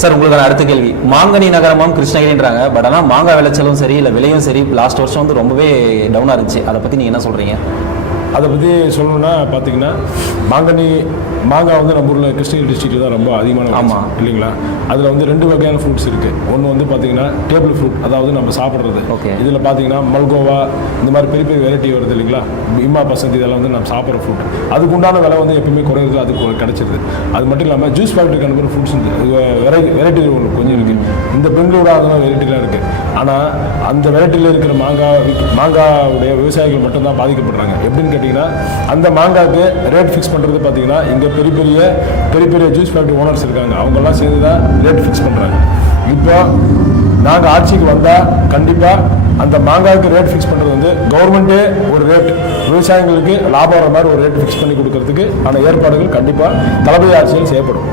Sir உங்களுக்கு அடுத்த கேள்வி, மாங்கனி நகரமும் கிருஷ்ணகிரின்றாங்க, பட் ஆனால் மாங்காய் விளைச்சலும் சரி இல்லை விலையும் சரி லாஸ்ட் வருஷம் வந்து ரொம்பவே டவுனாக இருந்துச்சு. அதை பற்றி நீங்கள் என்ன சொல்கிறீங்க? அதை பற்றி சொல்லணும்னா பார்த்தீங்கன்னா மாங்காய் வந்து நம்ம ஊரில் கிருஷ்ணகிரி டிஸ்ட்ரிக்டில் தான் ரொம்ப அதிகமான. ஆமாம் இல்லைங்களா? அதில் வந்து 2 வகையான ஃப்ரூட்ஸ் இருக்குது. ஒன்று வந்து பார்த்தீங்கன்னா டேபிள் ஃப்ரூட், அதாவது நம்ம சாப்பிட்றது. ஓகே. இதில் பார்த்தீங்கன்னா மல்கோவா இந்த மாதிரி பெரிய பெரிய வெரைட்டி வருது இல்லைங்களா? இம்மா பசந்த் இதெல்லாம் வந்து நம்ம சாப்பிட்ற ஃப்ரூட். அதுக்கு உண்டான விலை வந்து எப்பவுமே குறையிறது, அதுக்கு கிடச்சிருது. அது மட்டும் இல்லாமல் ஜூஸ் ஃபேக்ட்ரிக்கு அனுப்புகிற ஃப்ரூட்ஸ் வெரைட்டி ஒன்று கொஞ்சம் இருக்குது. இந்த பெங்களூர் அந்த மாதிரி வெரைட்டிலாம் இருக்குது. ஆனால் அந்த வெரைட்டியில் இருக்கிற மாங்காவுடைய விவசாயிகள் மட்டும்தான் பாதிக்கப்படுறாங்க. எப்படின்னு கேட்டிங்கன்னா, அந்த மாங்காய்க்கு ரேட் ஃபிக்ஸ் பண்ணுறது பார்த்தீங்கன்னா இங்கே பெரிய பெரிய ஜூஸ் ஃபேக்ட்ரி ஓனர்ஸ் இருக்காங்க. அவங்கெல்லாம் சேர்ந்து தான் ரேட் ஃபிக்ஸ் பண்ணுறாங்க. இப்போ நாங்கள் ஆட்சிக்கு வந்தால் கண்டிப்பாக அந்த மாங்காய்க்கு ரேட் ஃபிக்ஸ் பண்ணுறது வந்து கவர்மெண்ட்டே ஒரு ரேட், விவசாயிகளுக்கு லாபம் வர மாதிரி ஒரு ரேட் ஃபிக்ஸ் பண்ணி கொடுக்கறதுக்கு ஆன ஏற்பாடுகள் கண்டிப்பாக தளபதி ஆட்சியில் செய்யப்படும்.